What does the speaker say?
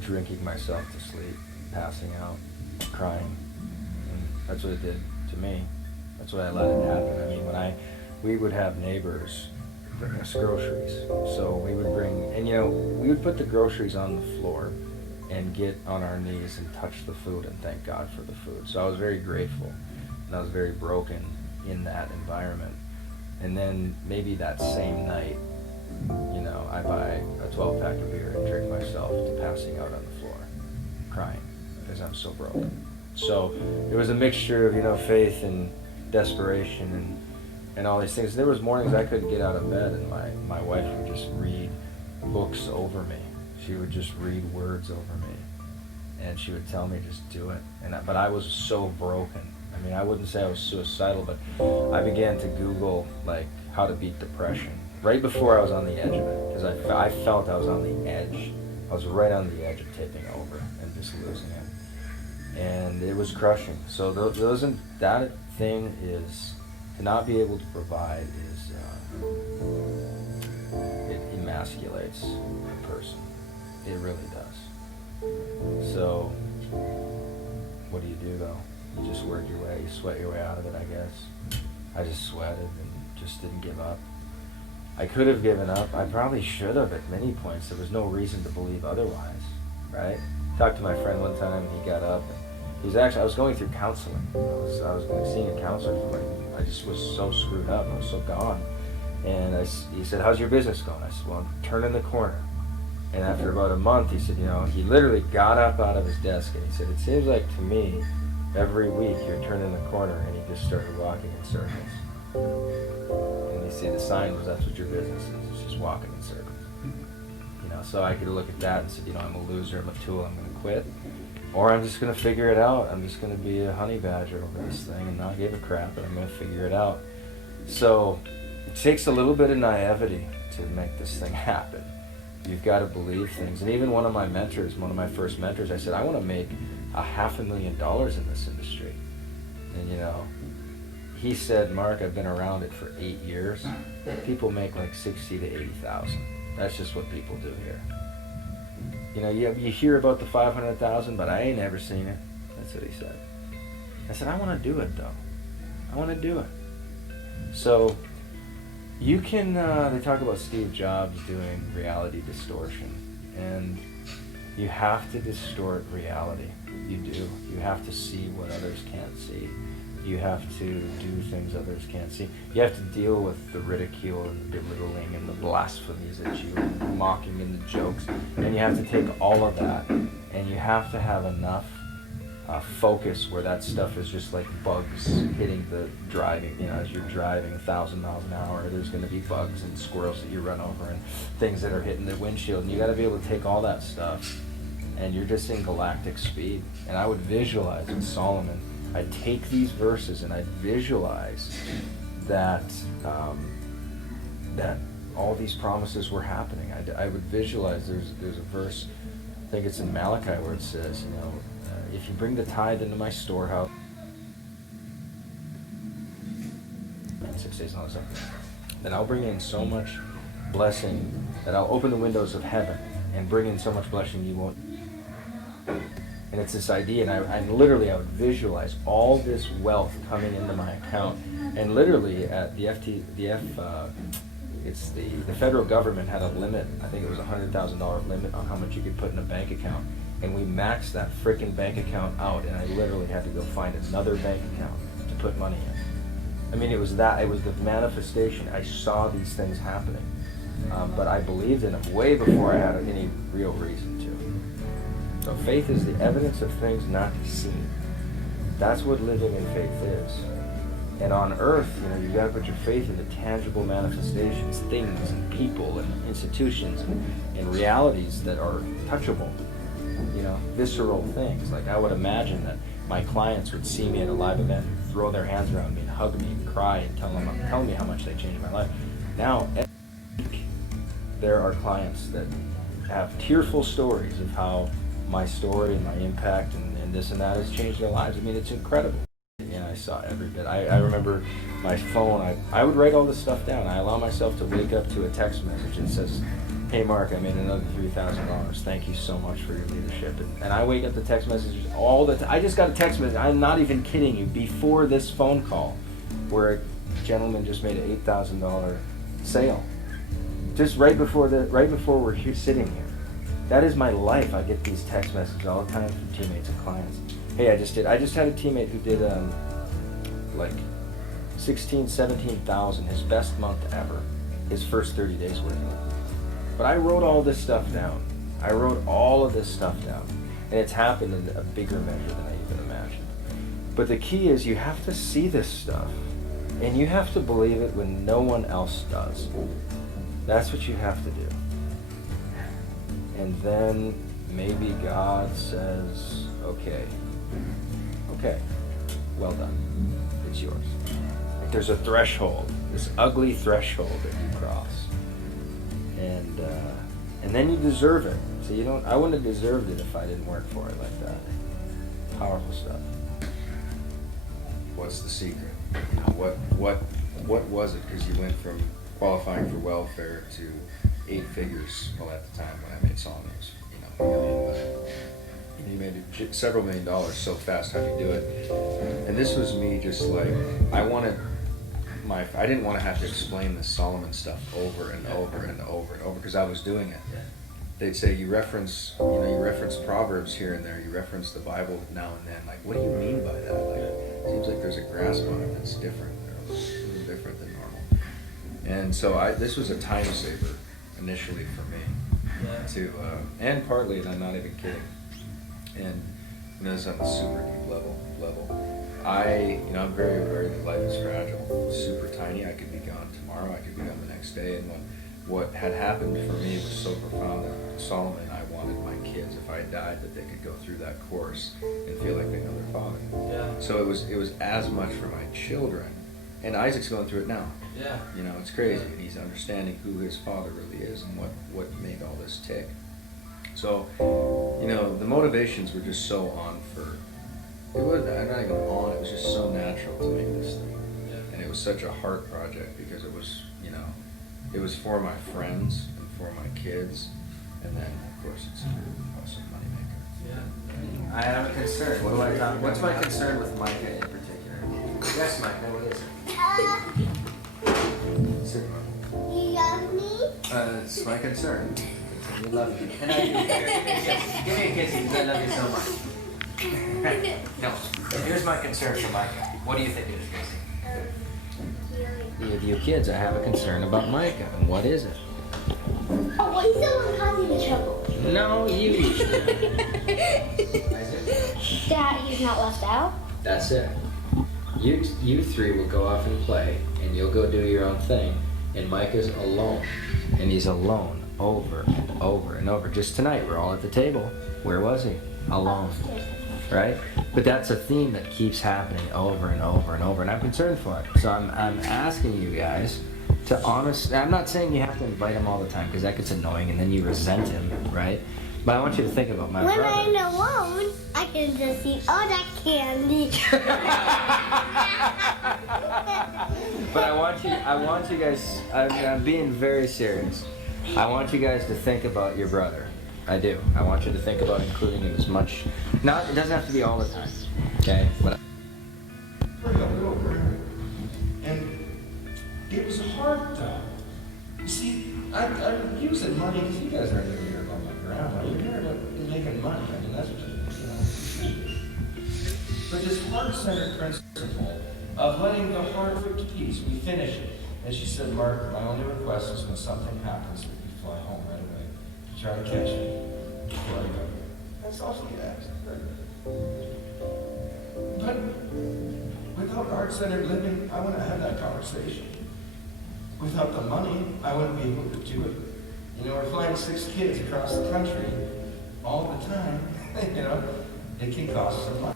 drinking myself to sleep, passing out, crying. And that's what it did to me. That's what I let it happen. I mean, we would have neighbors bring us groceries. So we would bring, and we would put the groceries on the floor and get on our knees and touch the food and thank God for the food. So I was very grateful, and I was very broken in that environment. And then maybe that same night, I buy a 12-pack of beer and drink myself to passing out on the floor, crying, because I'm so broken. So it was a mixture of, faith and desperation and all these things. There was mornings I couldn't get out of bed, and my wife would just read books over me. She would just read words over me, and she would tell me, just do it. But I was so broken. I mean, I wouldn't say I was suicidal, but I began to Google, how to beat depression right before I was on the edge of it, because I felt I was on the edge. I was right on the edge of tipping over and just losing it. And it was crushing. So that thing is, to not be able to provide is, it emasculates a person. It really does. So, what do you do though? You just work your way, you sweat your way out of it, I guess. I just sweated and just didn't give up. I could have given up. I probably should have at many points. There was no reason to believe otherwise, right? Talked to my friend one time, and he got up. And I was going through counseling. I was seeing a counselor for I just was so screwed up. I was so gone. And he said, "How's your business going?" I said, "Well, I'm turning the corner." And after about a month, he said, he literally got up out of his desk and he said, "It seems like to me, every week you're turning the corner," and he just started walking in circles. And you see the sign was, "That's what your business is, it's just walking in circles." So I could look at that and said, I'm a loser, I'm a tool, I'm going to quit. Or I'm just going to figure it out. I'm just going to be a honey badger over this thing and not give a crap, but I'm going to figure it out. So it takes a little bit of naivety to make this thing happen. You've got to believe things. And even one of my first mentors, I said, I want to make $500,000 in this industry. And he said, "Mark, I've been around it for 8 years. People make like 60 to 80,000. That's just what people do here. You hear about the 500,000, but I ain't ever seen it." That's what he said. I said, "I want to do it though. I want to do it." So you can, they talk about Steve Jobs doing reality distortion, and you have to distort reality. You do. You have to see what others can't see. You have to do things others can't see. You have to deal with the ridicule and the belittling and the blasphemies at you, and the mocking and the jokes. And you have to take all of that, and you have to have enough focus where that stuff is just like bugs hitting the driving. As you're driving 1,000 miles an hour, there's going to be bugs and squirrels that you run over and things that are hitting the windshield. And you got to be able to take all that stuff, and you're just in galactic speed. And I would visualize with Solomon, I'd take these verses and I'd visualize that that all these promises were happening. I would visualize. There's a verse, I think it's in Malachi, where it says, if you bring the tithe into my storehouse, 6 days and all this stuff, then I'll bring in so much blessing that I'll open the windows of heaven and bring in so much blessing you won't. And it's this idea, and I would visualize all this wealth coming into my account, and literally at the federal government had a limit. I think it was $100,000 limit on how much you could put in a bank account, and we maxed that frickin' bank account out, and I literally had to go find another bank account to put money in. I mean, it was the manifestation. I saw these things happening, but I believed in them way before I had any real reason to. So faith is the evidence of things not seen. That's what living in faith is. And on earth, you've got to put your faith into tangible manifestations, things and people and institutions and realities that are touchable, visceral things. Like I would imagine that my clients would see me at a live event and throw their hands around me and hug me and cry and tell me how much they changed my life. Now, every week, there are clients that have tearful stories of how my story and my impact and this and that has changed their lives. I mean, it's incredible. I saw every bit. I remember my phone, I would write all this stuff down. I allow myself to wake up to a text message that says, Hey Mark, I made another $3,000. Thank you so much for your leadership. And I wake up to text messages all the time. I just got a text message, I'm not even kidding you, before this phone call, where a gentleman just made an $8,000 sale. Just right before we're here, sitting here. That is my life. I get these text messages all the time from teammates and clients. Hey, I just had a teammate who did like 16, 17,000, his best month ever, his first 30 days working with me. But I wrote all this stuff down. I wrote all of this stuff down. And it's happened in a bigger measure than I even imagined. But the key is you have to see this stuff. And you have to believe it when no one else does. That's what you have to do. And then maybe God says, okay, well done. It's yours. Like there's a threshold, this ugly threshold that you cross. And then you deserve it. So I wouldn't have deserved it if I didn't work for it like that. Powerful stuff. What's the secret? You know, what was it? Because you went from qualifying for welfare to 8 figures. Well, at the time when I made Solomon, it was, $1 million, but you made several $1 million so fast. How'd you do it? And this was me just like, I didn't want to have to explain this Solomon stuff over and over and over and over because I was doing it. They'd say you reference Proverbs here and there, you reference the Bible now and then. Like, what do you mean by that? Like, it seems like there's a grasp on it that's different, or a little different than normal. And so this was a time saver initially for me, and partly, and I'm not even kidding. And this is on the super deep level. I'm very aware that life is fragile, super tiny. I could be gone tomorrow. I could be gone the next day. And what had happened for me was so profound that Solomon and I wanted my kids, if I died, that they could go through that course and feel like they know their father. Yeah. So it was as much for my children, and Isaac's going through it now. Yeah. It's crazy. And he's understanding who his father really is and what made all this tick. So, the motivations were just so on for. I'm not even on. It was just so natural to make this thing, and it was such a heart project because it was, it was for my friends and for my kids, and then of course it's also a moneymaker. Yeah. I have a concern. What's my concern with Micah in particular? Yes, Micah. What is it? Sit. You love me? It's my concern. We love you. And I do. Give me a kiss because I love you so much. No. Here's my concern for Micah. What do you think it is, Casey? With you kids, I have a concern about Micah. And what is it? Oh, he's the one causing the trouble. No, you. Dad, he's not left out? That's it. You three will go off and play, and you'll go do your own thing. And Micah's alone. And he's alone over and over and over. Just tonight, we're all at the table. Where was he? Alone. Right? But that's a theme that keeps happening over and over and over, and I'm concerned for it. So I'm asking you guys to I'm not saying you have to invite him all the time because that gets annoying and then you resent him, right? But I want you to think about my brother. When I'm alone, I can just eat all that candy. But I want you guys, I'm being very serious. I want you guys to think about your brother. I do. I want you to think about including him as much. It doesn't have to be all the time. Okay? And it was hard though. You see, I'm using money because you guys aren't even hearing about my grandma. You're hearing about making money. I mean, that's what you But this heart-centered principle of letting the heart for peace, we finish it. And she said, Mark, my only request is when something happens that you fly home right away. Try to catch me before I go. That's all she asked. But without heart-centered living, I wouldn't have that conversation. Without the money, I wouldn't be able to do it. We're flying 6 kids across the country all the time. It can cost some money.